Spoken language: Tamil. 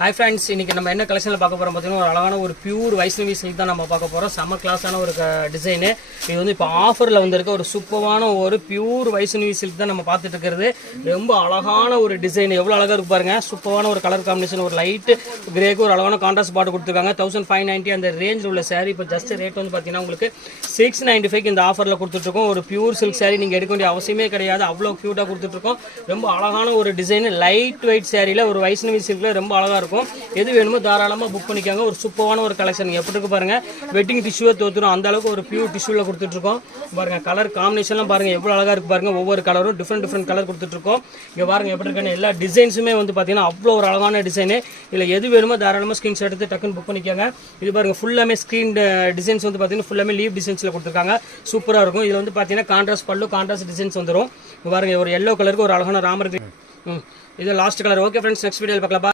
ஹாய் ஃப்ரெண்ட்ஸ், இன்றைக்கி நம்ம என்ன கலெக்ஷனில் பார்க்க போகிறோம் பார்த்தீங்கன்னா, ஒரு அழகான ஒரு பியூர் வைஷ்ணவி சில்க் தான் நம்ம பார்க்க போகிறோம். செம்ம கிளாஸான ஒரு டிசைனு. இது வந்து இப்போ ஆஃபரில் வந்திருக்க ஒரு சூப்பரான ஒரு பியூர் வைஷ்ணவி சில்க் தான் நம்ம பார்த்துட்டு இருக்கிறது. ரொம்ப அழகான ஒரு டிசைன், எவ்வளோ அழகாக இருக்கு பாருங்கள். சூப்பரான ஒரு கலர் காம்பினேஷன், ஒரு லைட்டு கிரேக்கு ஒரு அழகான கான்ட்ராஸ்ட் பார்ட் கொடுத்துருக்காங்க. 1590 அந்த ரேஞ்சில் உள்ள சாரீ. இப்போ ஜஸ்ட் ரேட் வந்து பார்த்தீங்கன்னா உங்களுக்கு 695 இந்த ஆஃபரில் கொடுத்துட்ருக்கோம். ஒரு பியூர் சில்க் சாரீ நீங்கள் எடுக்க வேண்டிய அவசியமே கிடையாது, அவ்வளோ க்யூட்டாக கொடுத்துட்ருக்கோம். ரொம்ப அழகான ஒரு டிசைன், லைட் வெயிட் சாரியில் ஒரு வைஷ்ணவி சில்கில் ரொம்ப அழகாக இருக்கும். எது வேணுமோ தாராளமாக புக் பண்ணிக்காங்க. ஒரு சூப்பரான ஒரு கலெக்ஷன் எப்படி இருக்கு பாருங்க. வெட்டிங் டிஷ்யூவை தோத்துரும் அந்த அளவுக்கு ஒரு பியூர் டிஷ்யூவில் கொடுத்துட்ருக்கோம் பாருங்க. கலர் காம்பினேஷன்லாம் பாருங்க எவ்வளோ அழகாக இருக்கு பாருங்க. ஒவ்வொரு கலரும் டிஃப்ரெண்ட் கலர் கொடுத்துட்ருக்கோம். இங்கே பாருங்க எப்படி இருக்கான எல்லா டிசைன்ஸுமே வந்து பார்த்தீங்கன்னா அவ்வளோ ஒரு அழகான டிசைனு. இதில் எது வேணுமோ தாராளமாக ஸ்க்ரீன்ஷாட் எடுத்து டக்குன்னு புக் பண்ணிக்காங்க. இது பாருங்க ஃபுல்லாமே ஸ்க்ரீன் டிசைன்ஸ் வந்து பார்த்தீங்கன்னா ஃபுல்லாமே லீவ் டிசைன்ஸில் கொடுத்துருக்காங்க. சூப்பராக இருக்கும். இது வந்து பார்த்தீங்கன்னா கான்ட்ராஸ்ட் பல்லு, கான்ட்ராஸ்ட் டிசைன்ஸ் வந்துடும். பாருங்க ஒரு எல்லோ கலருக்கு ஒரு அழகான ராமர். இது last colour. Okay friends, next வீடியோவில் பார்க்கலாம்.